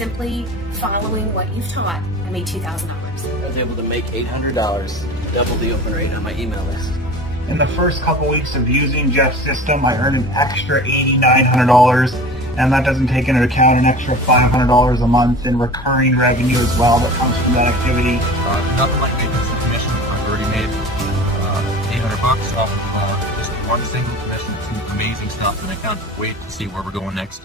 simply following what you've taught, I made $2,000. I was able to make $800, double the open rate on my email list. In the first couple weeks of using Jeff's system, I earned an extra $8,900, and that doesn't take into account an extra $500 a month in recurring revenue as well that comes from that activity. Nothing like making some commission. I've already made $800 off of just one single commission. It's amazing stuff, and I can't wait to see where we're going next.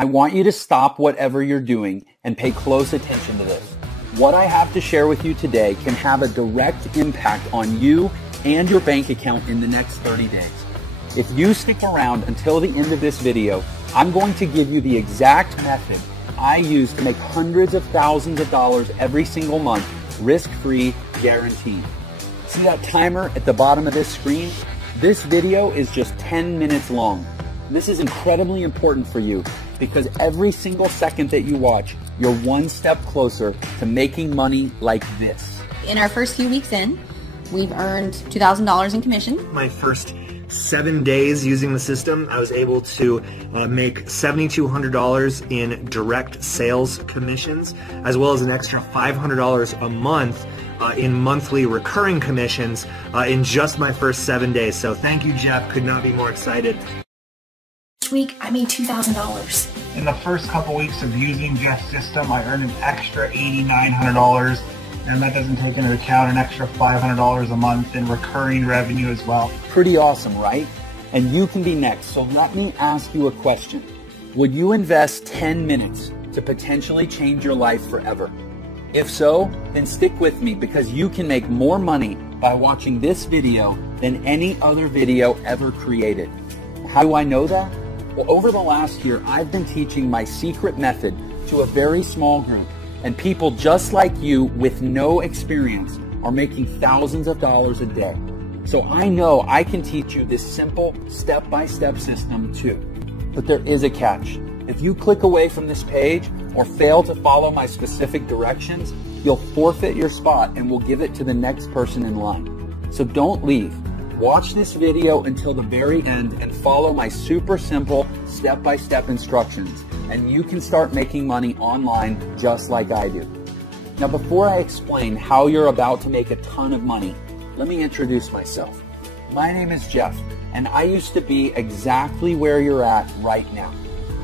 I want you to stop whatever you're doing and pay close attention to this. What I have to share with you today can have a direct impact on you and your bank account in the next 30 days. If you stick around until the end of this video, I'm going to give you the exact method I use to make hundreds of thousands of dollars every single month, risk-free, guaranteed. See that timer at the bottom of this screen? This video is just 10 minutes long. This is incredibly important for you because every single second that you watch, you're one step closer to making money like this. In our first few weeks in, we've earned $2,000 in commission. My first 7 days using the system, I was able to make $7,200 in direct sales commissions, as well as an extra $500 a month in monthly recurring commissions in just my first 7 days. So thank you, Jeff. Could not be more excited. This week, I made $2,000. In the first couple weeks of using Jeff's system, I earned an extra $8,900, and that doesn't take into account an extra $500 a month in recurring revenue as well. Pretty awesome, right? And you can be next. So let me ask you a question. Would you invest 10 minutes to potentially change your life forever? If so, then stick with me because you can make more money by watching this video than any other video ever created. How do I know that? Well, over the last year, I've been teaching my secret method to a very small group, and people just like you with no experience are making thousands of dollars a day. So I know I can teach you this simple step-by-step system too. But there is a catch. If you click away from this page or fail to follow my specific directions, you'll forfeit your spot and we'll give it to the next person in line. So don't leave. Watch this video until the very end and follow my super simple step-by-step instructions, and you can start making money online just like I do. Now, before I explain how you're about to make a ton of money, let me introduce myself. My name is Jeff, and I used to be exactly where you're at right now.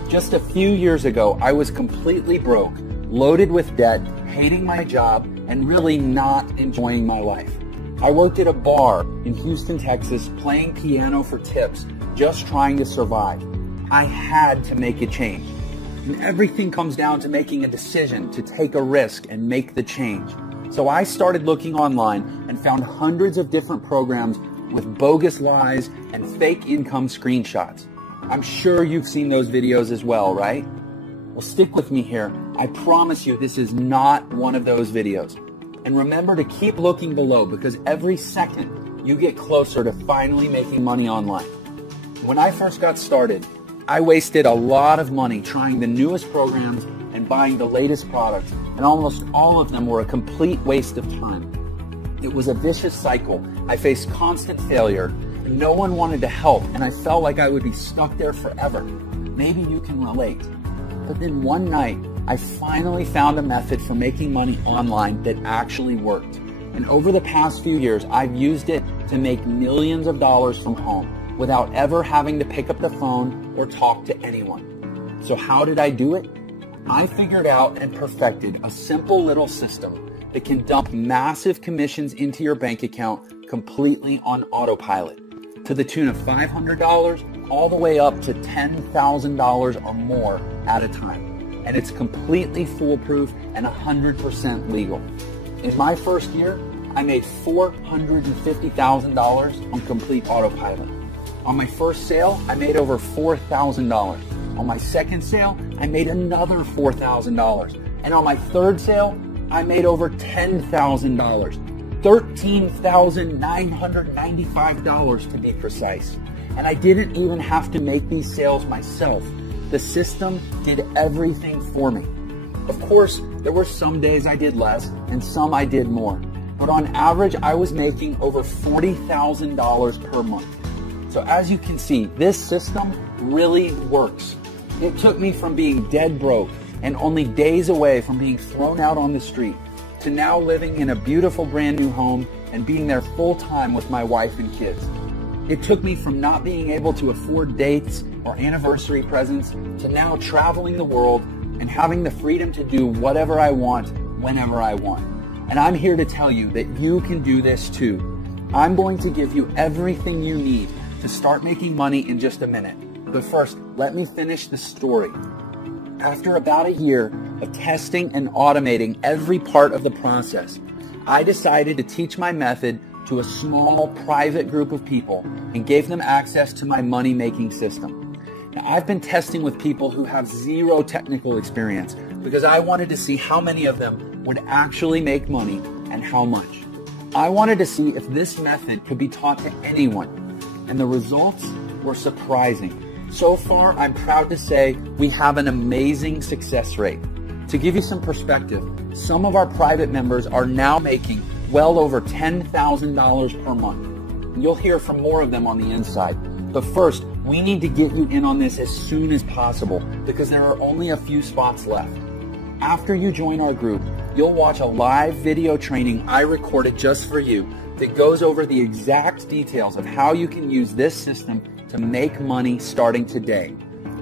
Just a few years ago, I was completely broke, loaded with debt, hating my job, and really not enjoying my life. I worked at a bar in Houston, Texas, playing piano for tips, just trying to survive. I had to make a change. And everything comes down to making a decision to take a risk and make the change. So I started looking online and found hundreds of different programs with bogus lies and fake income screenshots. I'm sure you've seen those videos as well, right? Well, stick with me here. I promise you this is not one of those videos. And remember to keep looking below because every second you get closer to finally making money online. When I first got started, I wasted a lot of money trying the newest programs and buying the latest products, and almost all of them were a complete waste of time. It was a vicious cycle. I faced constant failure, and no one wanted to help, and I felt like I would be stuck there forever. Maybe you can relate. But then one night, I finally found a method for making money online that actually worked. And over the past few years, I've used it to make millions of dollars from home without ever having to pick up the phone or talk to anyone. So how did I do it? I figured out and perfected a simple little system that can dump massive commissions into your bank account completely on autopilot to the tune of $500 all the way up to $10,000 or more at a time. And it's completely foolproof and 100% legal. In my first year, I made $450,000 on complete autopilot. On my first sale, I made over $4,000. On my second sale, I made another $4,000. And on my third sale, I made over $10,000. $13,995 to be precise. And I didn't even have to make these sales myself. The system did everything for me. Of course, there were some days I did less and some I did more. But on average, I was making over $40,000 per month. So as you can see, this system really works. It took me from being dead broke and only days away from being thrown out on the street, to now living in a beautiful brand new home and being there full time with my wife and kids. It took me from not being able to afford dates or anniversary presents to now traveling the world and having the freedom to do whatever I want, whenever I want. And I'm here to tell you that you can do this too. I'm going to give you everything you need to start making money in just a minute. But first, let me finish the story. After about a year of testing and automating every part of the process, I decided to teach my method to a small private group of people and gave them access to my money-making system. Now, I've been testing with people who have zero technical experience because I wanted to see how many of them would actually make money and how much. I wanted to see if this method could be taught to anyone, and the results were surprising. So far, I'm proud to say we have an amazing success rate. To give you some perspective, some of our private members are now making well over $10,000 per month. You'll hear from more of them on the inside. But first, we need to get you in on this as soon as possible because there are only a few spots left. After you join our group, you'll watch a live video training I recorded just for you that goes over the exact details of how you can use this system to make money starting today.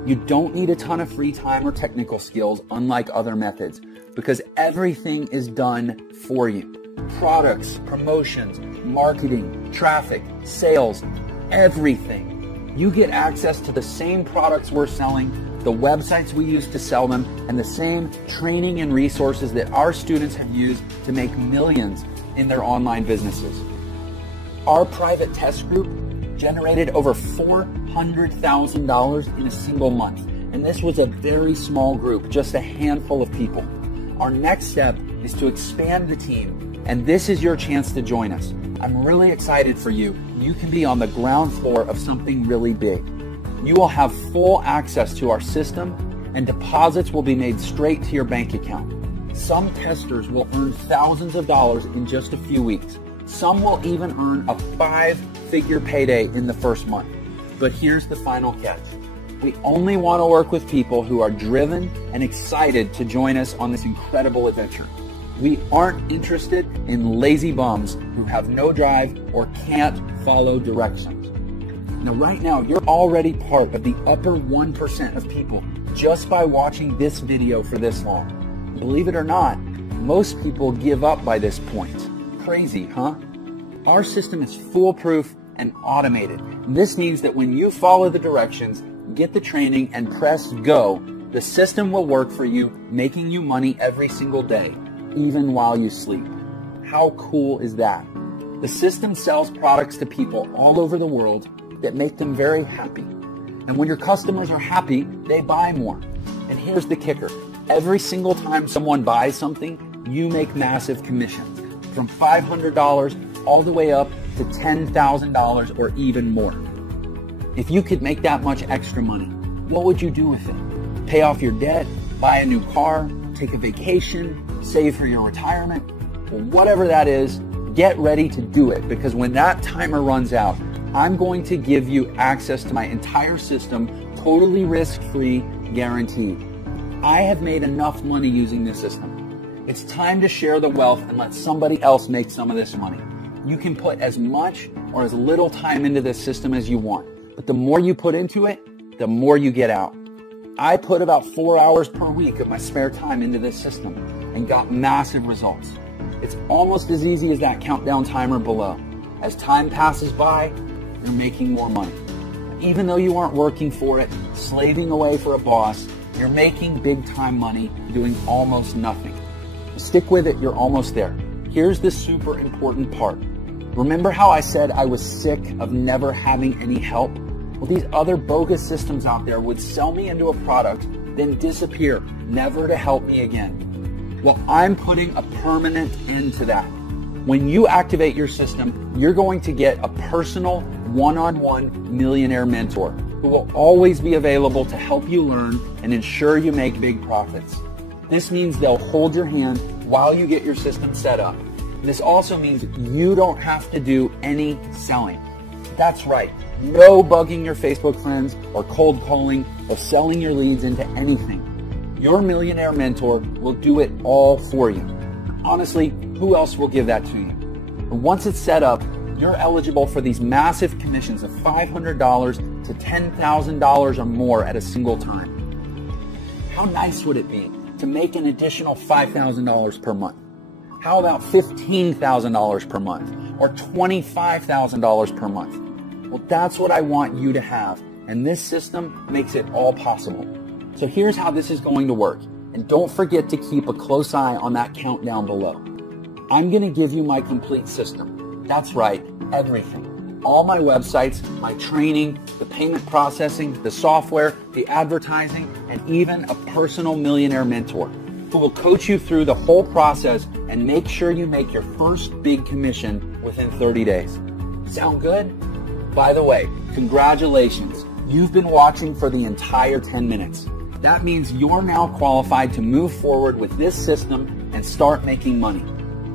You don't need a ton of free time or technical skills unlike other methods because everything is done for you. Products, promotions, marketing, traffic, sales, everything. You get access to the same products we're selling, the websites we use to sell them, and the same training and resources that our students have used to make millions in their online businesses. Our private test group generated over $400,000 in a single month, and this was a very small group, just a handful of people. Our next step is to expand the team, and this is your chance to join us. I'm really excited for you. You can be on the ground floor of something really big. You will have full access to our system, and deposits will be made straight to your bank account. Some testers will earn thousands of dollars in just a few weeks. Some will even earn a 5-figure payday in the first month. But here's the final catch. We only want to work with people who are driven and excited to join us on this incredible adventure. We aren't interested in lazy bums who have no drive or can't follow directions. Now, right now, you're already part of the upper 1% of people just by watching this video for this long. Believe it or not, most people give up by this point. Crazy, huh? Our system is foolproof and automated. This means that when you follow the directions, get the training, and press go, the system will work for you, making you money every single day, even while you sleep. How cool is that? The system sells products to people all over the world that make them very happy. And when your customers are happy, they buy more. And here's the kicker. Every single time someone buys something, you make massive commissions, from $500 all the way up to $10,000 or even more. If you could make that much extra money, what would you do with it? Pay off your debt, buy a new car, take a vacation, save for your retirement? Well, whatever that is, get ready to do it, because when that timer runs out, I'm going to give you access to my entire system, totally risk-free, guaranteed. I have made enough money using this system. It's time to share the wealth and let somebody else make some of this money. You can put as much or as little time into this system as you want, but the more you put into it, the more you get out. I put about 4 hours per week of my spare time into this system and got massive results. It's almost as easy as that countdown timer below. As time passes by, you're making more money. Even though you aren't working for it, slaving away for a boss, you're making big time money doing almost nothing. Stick with it, you're almost there. Here's the super important part. Remember how I said I was sick of never having any help? Well, these other bogus systems out there would sell me into a product, then disappear, never to help me again. Well, I'm putting a permanent end to that. When you activate your system, you're going to get a personal one-on-one millionaire mentor who will always be available to help you learn and ensure you make big profits. This means they'll hold your hand while you get your system set up. This also means you don't have to do any selling. That's right, no bugging your Facebook friends or cold calling or selling your leads into anything. Your millionaire mentor will do it all for you. Honestly, who else will give that to you? And once it's set up, you're eligible for these massive commissions of $500 to $10,000 or more at a single time. How nice would it be to make an additional $5,000 per month? How about $15,000 per month or $25,000 per month? Well, that's what I want you to have, and this system makes it all possible. So here's how this is going to work, and don't forget to keep a close eye on that countdown below. I'm going to give you my complete system. That's right, everything. All my websites, my training, the payment processing, the software, the advertising, and even a personal millionaire mentor who will coach you through the whole process and make sure you make your first big commission within 30 days. Sound good? By the way, congratulations. You've been watching for the entire 10 minutes. That means you're now qualified to move forward with this system and start making money.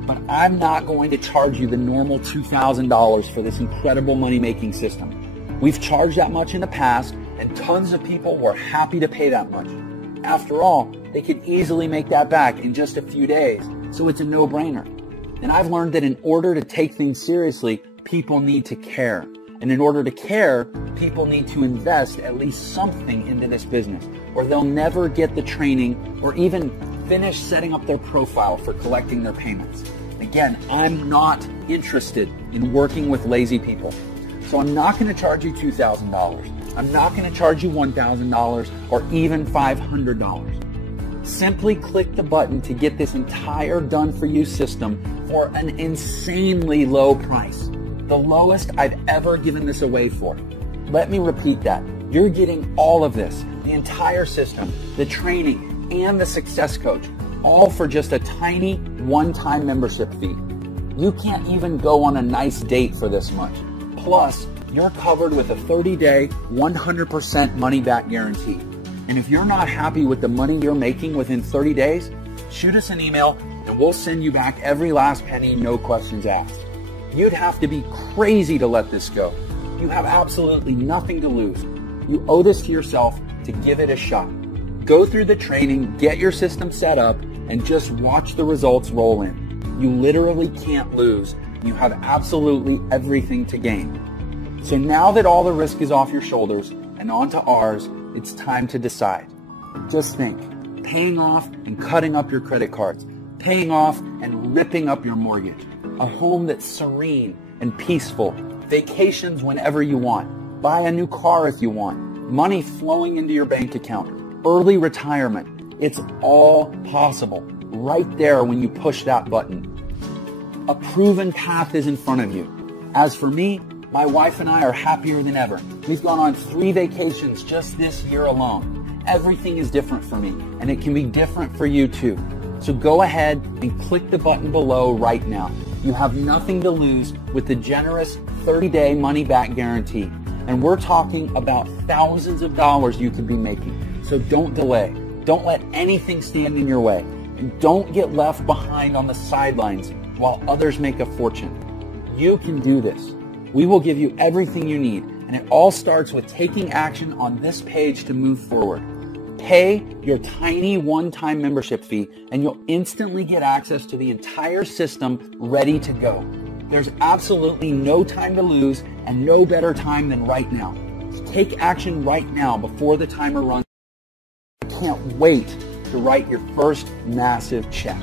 But I'm not going to charge you the normal $2,000 for this incredible money-making system. We've charged that much in the past, and tons of people were happy to pay that much. After all, they could easily make that back in just a few days, so it's a no-brainer. And I've learned that in order to take things seriously, people need to care. And in order to care, people need to invest at least something into this business, or they'll never get the training or even finish setting up their profile for collecting their payments. Again, I'm not interested in working with lazy people. So I'm not going to charge you $2,000. I'm not going to charge you $1,000 or even $500. Simply click the button to get this entire done-for-you system for an insanely low price. The lowest I've ever given this away for. Let me repeat that. You're getting all of this, the entire system, the training, and the success coach, all for just a tiny one-time membership fee. You can't even go on a nice date for this much. Plus, you're covered with a 30-day, 100% money-back guarantee. And if you're not happy with the money you're making within 30 days, shoot us an email and we'll send you back every last penny, no questions asked. You'd have to be crazy to let this go. You have absolutely nothing to lose. You owe this to yourself to give it a shot. Go through the training, get your system set up, and just watch the results roll in. You literally can't lose. You have absolutely everything to gain. So now that all the risk is off your shoulders and onto ours, it's time to decide. Just think, paying off and cutting up your credit cards, paying off and ripping up your mortgage, a home that's serene and peaceful, vacations whenever you want, buy a new car if you want, money flowing into your bank account, early retirement. It's all possible right there when you push that button. A proven path is in front of you. As for me, my wife and I are happier than ever. We've gone on 3 vacations just this year alone. Everything is different for me, and it can be different for you too. So go ahead and click the button below right now. You have nothing to lose with the generous 30-day money-back guarantee. And we're talking about thousands of dollars you could be making. So don't delay. Don't let anything stand in your way. And don't get left behind on the sidelines while others make a fortune. You can do this. We will give you everything you need. And it all starts with taking action on this page to move forward. Pay your tiny one-time membership fee and you'll instantly get access to the entire system ready to go. There's absolutely no time to lose and no better time than right now. Take action right now before the timer runs. I can't wait to write your first massive check.